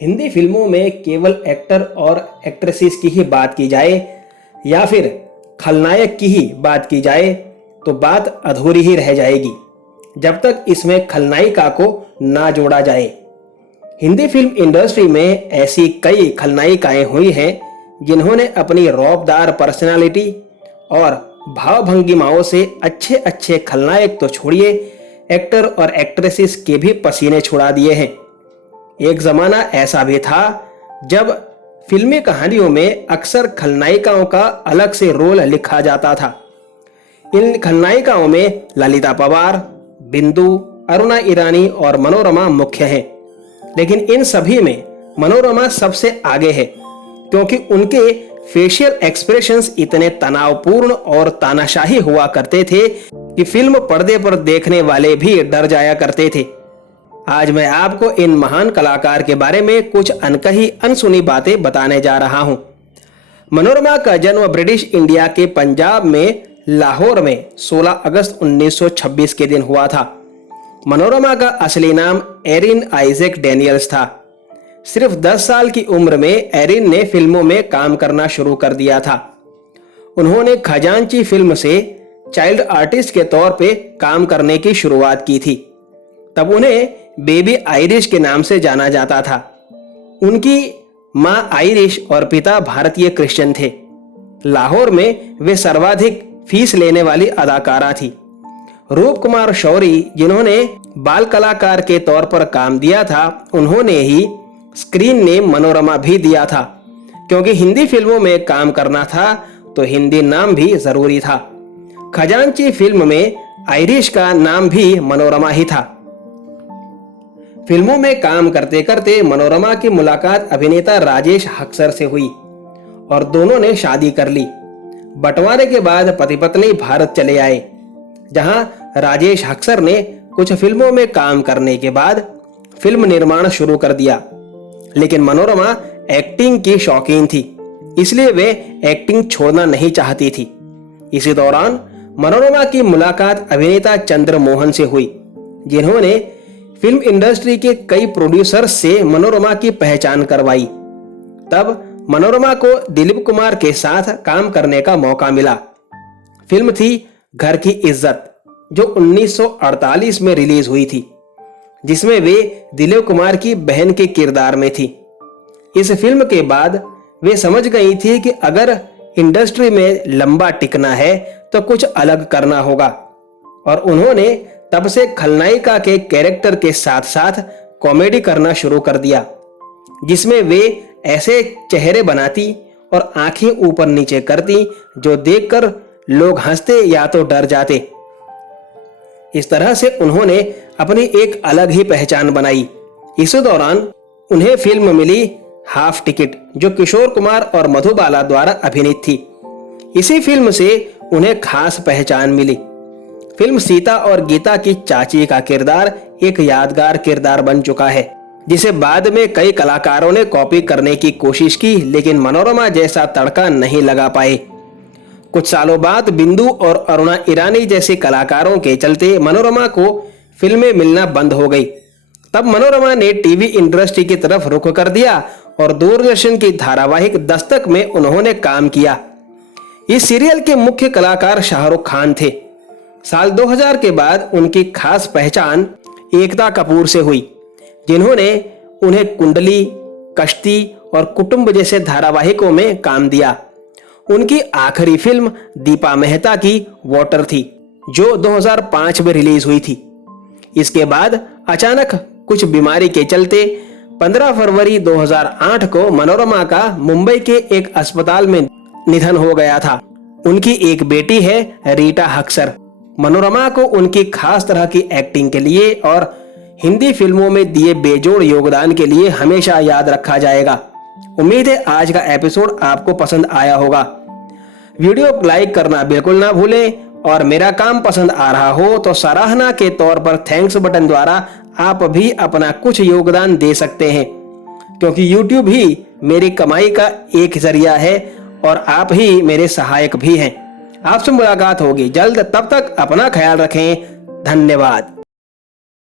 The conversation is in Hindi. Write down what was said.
हिंदी फिल्मों में केवल एक्टर और एक्ट्रेसेस की ही बात की जाए या फिर खलनायक की ही बात की जाए तो बात अधूरी ही रह जाएगी जब तक इसमें खलनायिका को ना जोड़ा जाए। हिंदी फिल्म इंडस्ट्री में ऐसी कई खलनायिकाएं हुई हैं जिन्होंने अपनी रौबदार पर्सनालिटी और भाव भंगिमाओं से अच्छे अच्छे खलनायक तो छोड़िए, एक्टर और एक्ट्रेसेस के भी पसीने छुड़ा दिए हैं। एक जमाना ऐसा भी था जब फिल्मी कहानियों में अक्सर खलनायिकाओं का अलग से रोल लिखा जाता था। इन खलनायिकाओं में ललिता पवार, बिंदु, अरुणा ईरानी और मनोरमा मुख्य हैं। लेकिन इन सभी में मनोरमा सबसे आगे है क्योंकि उनके फेशियल एक्सप्रेशंस इतने तनावपूर्ण और तानाशाही हुआ करते थे कि फिल्म पर्दे पर देखने वाले भी डर जाया करते थे। आज मैं आपको इन महान कलाकार के बारे में कुछ अनकही अनसुनी बातें बताने जा रहा हूं। मनोरमा का जन्म ब्रिटिश इंडिया के पंजाब में लाहौर में 16 अगस्त 1926 के दिन हुआ था। मनोरमा का असली नाम एरिन आइजैक डैनियल्स था। सिर्फ 10 साल की उम्र में एरिन ने फिल्मों में काम करना शुरू कर दिया था। उन्होंने खजांची फिल्म से चाइल्ड आर्टिस्ट के तौर पे काम करने की शुरुआत की थी। तब उन्हें बेबी आयरिश के नाम से जाना जाता था। उनकी मां आयरिश और पिता भारतीय क्रिश्चियन थे। लाहौर में वे सर्वाधिक फीस लेने वाली अदाकारा थी। रूप कुमार शौरी, जिन्होंने बाल कलाकार के तौर पर काम दिया था, उन्होंने ही स्क्रीन नेम मनोरमा भी दिया था। क्योंकि हिंदी फिल्मों में काम करना था तो हिंदी नाम भी जरूरी था। खजांची फिल्म में आयरिश का नाम भी मनोरमा ही था। फिल्मों में काम करते करते मनोरमा की मुलाकात अभिनेता राजेश हक्सर से हुई और दोनों ने शादी कर ली। बंटवारे के बाद पति पत्नी भारत चले आए, जहां राजेश हक्सर ने कुछ फिल्मों में काम करने के बाद फिल्म निर्माण शुरू कर दिया। लेकिन मनोरमा एक्टिंग की शौकीन थी, इसलिए वे एक्टिंग छोड़ना नहीं चाहती थी। इसी दौरान मनोरमा की मुलाकात अभिनेता चंद्र मोहन से हुई, जिन्होंने फिल्म इंडस्ट्री के कई प्रोड्यूसर्स से मनोरमा की पहचान करवाई। तब मनोरमा को दिलीप कुमार के साथ काम करने का मौका मिला। फिल्म थी घर की इज्जत, जो 1948 में रिलीज हुई थी, जिसमें वे दिलीप कुमार की बहन के किरदार में थी। इस फिल्म के बाद वे समझ गई थी कि अगर इंडस्ट्री में लंबा टिकना है तो कुछ अलग करना होगा, और उन्होंने तब से खलनायिका के कैरेक्टर के साथ साथ कॉमेडी करना शुरू कर दिया, जिसमें वे ऐसे चेहरे बनाती और आंखें ऊपर नीचे करती जो देखकर लोग हंसते या तो डर जाते। इस तरह से उन्होंने अपनी एक अलग ही पहचान बनाई। इस दौरान उन्हें फिल्म मिली हाफ टिकट, जो किशोर कुमार और मधुबाला द्वारा अभिनीत थी। इसी फिल्म से उन्हें खास पहचान मिली। फिल्म सीता और गीता की चाची का किरदार एक यादगार किरदार बन चुका है, जिसे बाद में कई कलाकारों ने कॉपी करने की कोशिश की, लेकिन मनोरमा जैसा तड़का नहीं लगा पाए। कुछ सालों बाद बिंदु और अरुणा ईरानी जैसे कलाकारों के चलते मनोरमा को फिल्में मिलना बंद हो गई। तब मनोरमा ने टीवी इंडस्ट्री की तरफ रुख कर दिया और दूरदर्शन की धारावाहिक दस्तक में उन्होंने काम किया। इस सीरियल के मुख्य कलाकार शाहरुख खान थे। साल 2000 के बाद उनकी खास पहचान एकता कपूर से हुई, जिन्होंने उन्हें कुंडली, कश्ती और कुटुंब जैसे धारावाहिकों में काम दिया। उनकी आखिरी फिल्म दीपा मेहता की वाटर थी, जो 2005 में रिलीज हुई थी। इसके बाद अचानक कुछ बीमारी के चलते 15 फरवरी 2008 को मनोरमा का मुंबई के एक अस्पताल में निधन हो गया था। उनकी एक बेटी है रीटा हक्सर। मनोरमा को उनकी खास तरह की एक्टिंग के लिए और हिंदी फिल्मों में दिए बेजोड़ योगदान के लिए हमेशा याद रखा जाएगा। उम्मीद है आज का एपिसोड आपको पसंद आया होगा। वीडियो को लाइक करना बिल्कुल ना भूलें, और मेरा काम पसंद आ रहा हो तो सराहना के तौर पर थैंक्स बटन द्वारा आप भी अपना कुछ योगदान दे सकते हैं, क्योंकि YouTube ही मेरी कमाई का एक जरिया है और आप ही मेरे सहायक भी हैं। आपसे मुलाकात होगी जल्द, तब तक अपना ख्याल रखें। धन्यवाद।